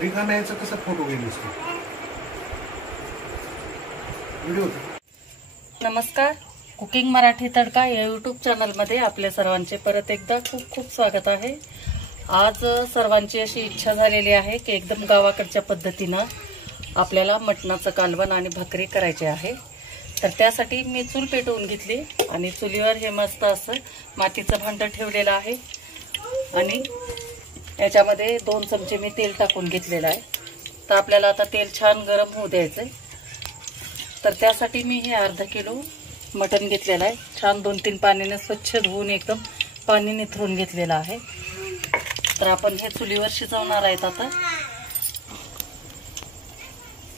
रिकाम्या याचा कसा फोटो घेतलीस तू? व्हिडिओ. नमस्कार, कुकिंग मराठी तडका या यूट्यूब चॅनलमध्ये आपल्या सर्वांचे परत एकदा खूप खूप स्वागत आहे. आज सर्वांची अशी इच्छा झालेली आहे की एकदम गावाकडच्या पद्धतीनं आपल्याला मटणाचं कालवण आणि भाकरी करायचे आहे. तर त्यासाठी मी चूल पेटवून घेतली आणि चुलीवर हे मस्त असं मातीचं भांडं ठेवलेलं आहे आणि याच्यामध्ये 2 चमचे मी तेल टाकून घेतलेलं आहे. तर आपल्याला आता तेल छान गरम होऊ द्यायचं. तर त्यासाठी मी हे अर्धा किलो मटण घेतलेलं आहे. छान 2-3 पाण्याने स्वच्छ धुवून एकदम पाणी निथरून घेतलेलं आहे. तर आपण हे चुलीवर शिजवणार आहेत आता.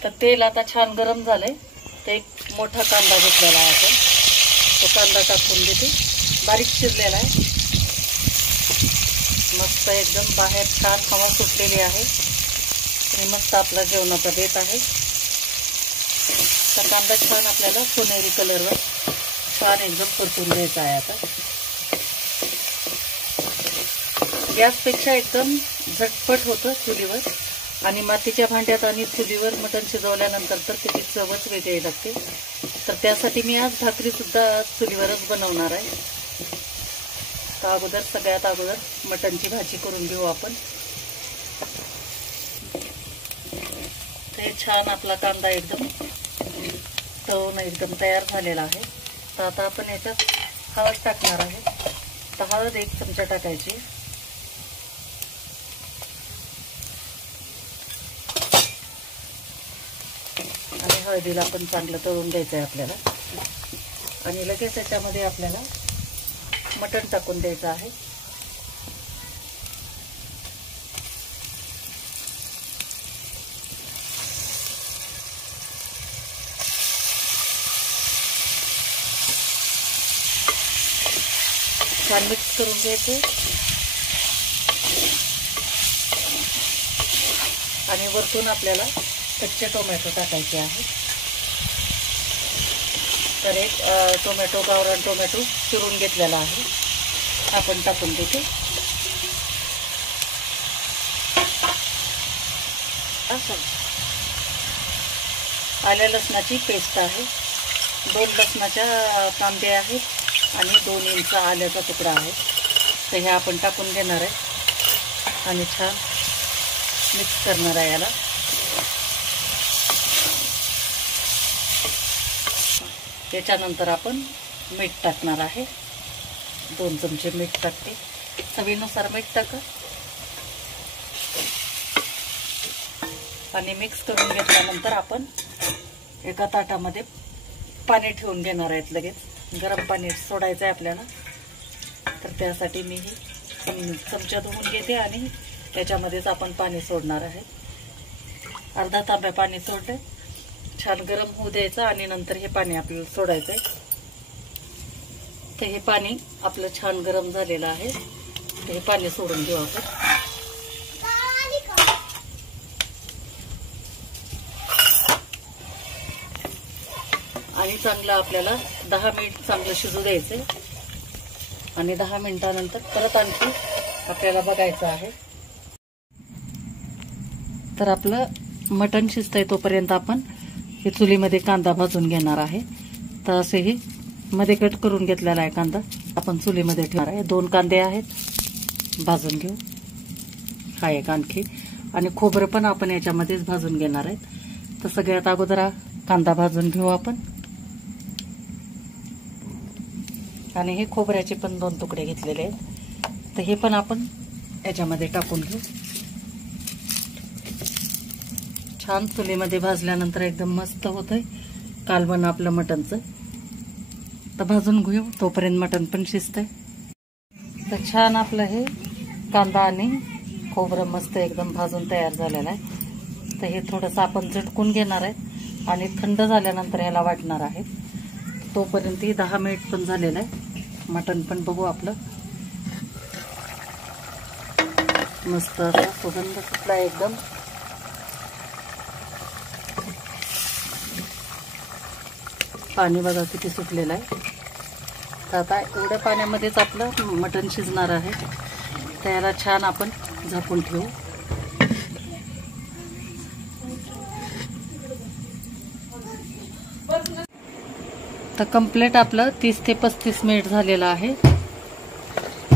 तर तेल आता छान गरम झालंय. तर एक मोठा कांदा घेतलेला आहे आपण. तो कांदा टाकून घेते. बारीक शिजलेला आहे. मस्त एकदम बाहेर छान हवा सुटलेली आहे आणि मस्त आपला जेवणाचा बेत आहे. तर कांदा छान आपल्याला सोनेरी कलरवर छान एकदम परतून घ्यायचा आहे. आता गॅसपेक्षा एकदम झटपट होतं चुलीवर आणि मातीच्या भांड्यात आणि चुलीवर मटण शिजवल्यानंतर तर त्याची चवच वेगळी लागते. तर त्यासाठी मी आज भाकरी सुद्धा चुलीवरच बनवणार आहे. तर सगळ्यात अगोदर मटणची भाजी करून घेऊ आपण. ते छान आपला कांदा एकदम तळून एकदम तयार झालेला आहे. तर आता आपण याच्यात हळद टाकणार आहे. तर हळद 1 चमचा टाकायची आणि हळदीला आपण चांगलं तळून घ्यायचं आहे आपल्याला. आणि लगेच याच्यामध्ये आपल्याला मटण टाकून द्यायचं आहे. छान मिक्स करून घ्यायचं आणि वरतून आपल्याला कच्चे टोमॅटो टाकायचे आहे. तर एक टोमॅटो, गावरान टोमॅटो चिरून घेतलेला आहे आपण टाकून देते. असं आल्या लसणाची पेस्ट आहे. 2 लसणाच्या कांदे आहेत आणि 2 इंच आल्याचा तुकडा आहे. तर हे आपण टाकून घेणार आहे आणि छान मिक्स करणार आहे याला. त्याच्यानंतर आपण मीठ टाकणार आहे. 2 चमचे मीठ टाकते. चवीनुसार मीठ टाका आणि मिक्स करून घेतल्यानंतर आपण एका ताटामध्ये पाणी ठेवून घेणार आहेत. लगेच गरम पाणी सोडायचं आहे आपल्याला. तर त्यासाठी मी हे चमचा धुवून घेते आणि त्याच्यामध्येच आपण पाणी सोडणार आहे. अर्धा तांब्या पाणी सोडले. छान गरम होऊ द्यायचं आणि नंतर हे पाणी आपल्याला सोडायचं आहे. तर हे पाणी आपलं छान गरम झालेलं आहे. तर हे पाणी सोडून घेऊ आपण. आणि चांगलं आपल्याला 10 मिनिट चांगलं शिजू द्यायचं आणि 10 मिनिटानंतर परत आणखी आपल्याला बघायचं आहे. तर आपलं मटण शिजतंय तोपर्यंत आपण हे चुलीमध्ये कांदा भाजून घेणार आहे. तर असे हे मध्ये कट करून घेतलेला आहे कांदा आपण चुलीमध्ये ठेवणार आहे. 2 कांदे आहेत, भाजून घेऊ. हा एक आणखी आणि खोबरं पण आपण याच्यामध्येच भाजून घेणार आहेत. तर सगळ्यात अगोदर कांदा भाजून घेऊ आपण आणि हे खोबऱ्याचे पण 2 तुकडे घेतलेले आहेत. तर हे पण आपण याच्यामध्ये टाकून घेऊ. छान चुलीमध्ये भाजल्यानंतर एकदम मस्त होतंय कालवण आपलं मटणचं. तर भाजून घेऊ तोपर्यंत मटण पण शिजतंय. तर छान आपलं हे कांदा आणि खोबरं मस्त एकदम भाजून तयार झालेलं आहे. तर हे थोडंसं आपण झटकून घेणार आहे आणि थंड झाल्यानंतर ह्याला वाटणार आहे. तोपर्यंत 10 मिनिट पण झालेलं आहे. मटण पण बघू आपलं. मस्त असा सुगंध सुटला एकदम. पाणी बघा किती सुटलेलं आहे. तर आता एवढ्या पाण्यामध्येच आपलं मटण शिजणार आहे. त्याला छान आपण झाकून ठेवू तर कंप्लीट आपलं 30 ते 35 मिनिट झालेलं आहे.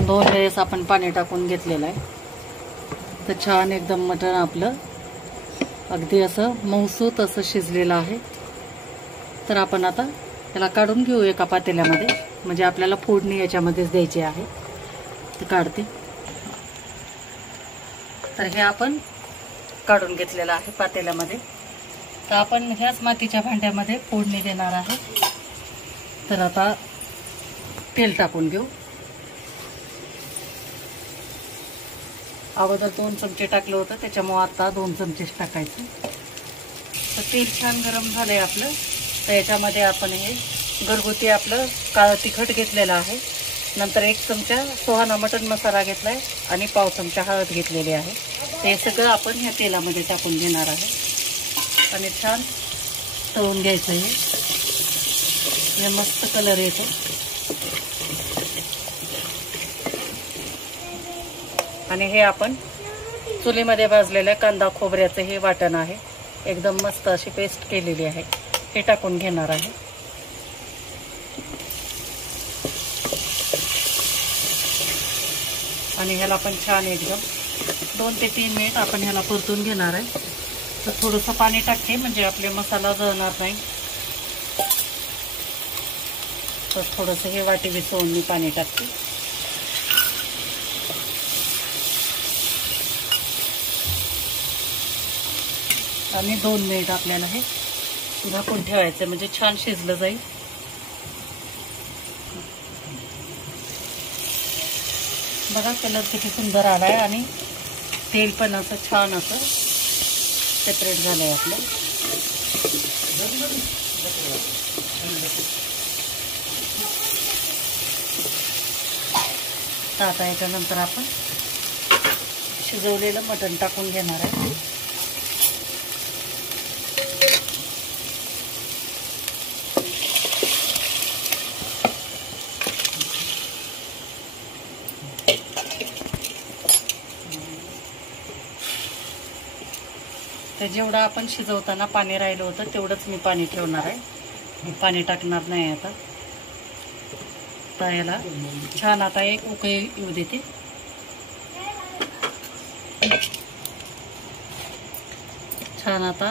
2 वेळेस आपण पाणी टाकून घेतलेलं आहे. तर छान एकदम मटण आपलं अगदी असं मऊसूत असं शिजलेलं आहे. तर आपण आता त्याला काढून घेऊ एका पातेल्यामध्ये, म्हणजे आपल्याला फोडणी याच्यामध्येच द्यायची आहे. ते काढते. तर हे आपण काढून घेतलेलं आहे पातेल्यामध्ये. तर आपण ह्याच मातीच्या भांड्यामध्ये फोडणी देणार आहे. तर आता तेल टाकून घेऊ. अगोदर 2 चमचे टाकलं होतं, त्याच्यामुळे आता 2 चमचेच टाकायचं. तर तेल छान गरम झालंय आपलं. तर याच्यामध्ये आपण हे घरगुती आपलं काळं तिखट घेतलेलं आहे. नंतर 1 चमचा सुहाना मटण मसाला घेतलाय आणि पाव चमचा हळद घेतलेली आहे. ते सगळं आपण ह्या तेलामध्ये टाकून घेणार आहे आणि छान तळून घ्यायचं. हे मस्त कलर येतो. आणि हे आपण चुलीमध्ये भाजलेल्या कांदा खोबऱ्याचं हे वाटण आहे. एकदम मस्त अशी पेस्ट केलेली आहे. हे टाकून घेणार आहे. आणि ह्याला पण छान एकदम 2 ते 3 मिनिट आपण ह्याला परतून घेणार आहे. तर थोडंसं पाणी टाकते म्हणजे आपले मसाला जळणार नाही. तर थोडंसं हे वाटी विसळून मी पाणी टाकते. आणि 2 मिनिट आपल्याला हे झाकून ठेवायचं म्हणजे छान शिजलं जाईल. बघा कलर किती सुंदर आलाय आणि तेल पण असं छान असं सेपरेट झालंय आपलं. आता याच्यानंतर आपण शिजवलेलं मटण टाकून घेणार आहे. तर जेवढं आपण शिजवताना पाणी राहिलं होतं तेवढंच मी पाणी ठेवणार आहे. मी पाणी टाकणार नाही आता. तर याला छान आता एक उकळी येऊ देते. छान आता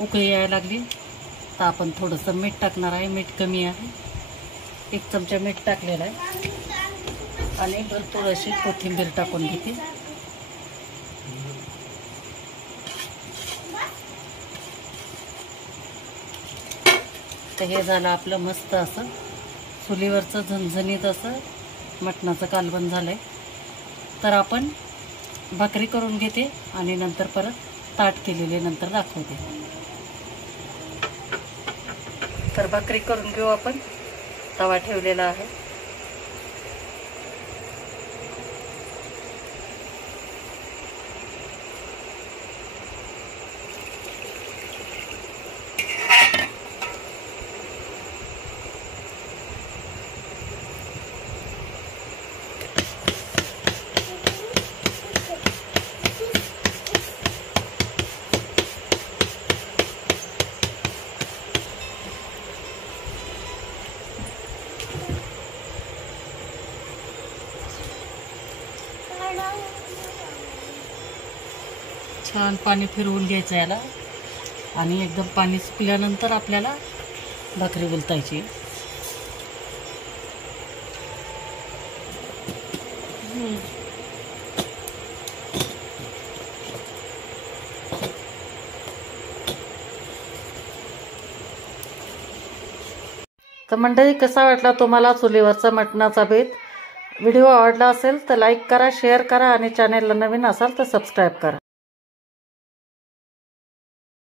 उकळी यायला लागली. तर आपण थोडंसं मीठ टाकणार आहे. मीठ कमी आहे. 1 चमचा मीठ टाकलेलं आहे आणि भरपूर अशी कोथिंबीर टाकून घेते. तर हे झालं आपलं मस्त असं चुलीवरचं झणझणीत असं मटणाचं कालवण झालंय. तर आपण भाकरी करून घेते आणि नंतर परत ताट केलेले नंतर दाखवते. तर भाकरी करून घेऊ आपण. तवा ठेवलेला आहे. छान पाणी फिरवून घ्यायचं याला आणि एकदम पाणी सुकल्यानंतर आपल्याला भाकरी उलटायची. तर मंडळी, कसा वाटला तुम्हाला चुलीवरचा मटणाचा बेत? व्हिडिओ आवडला असेल तर लाईक करा, शेअर करा आणि चॅनेलला नवीन असाल तर सबस्क्राईब करा.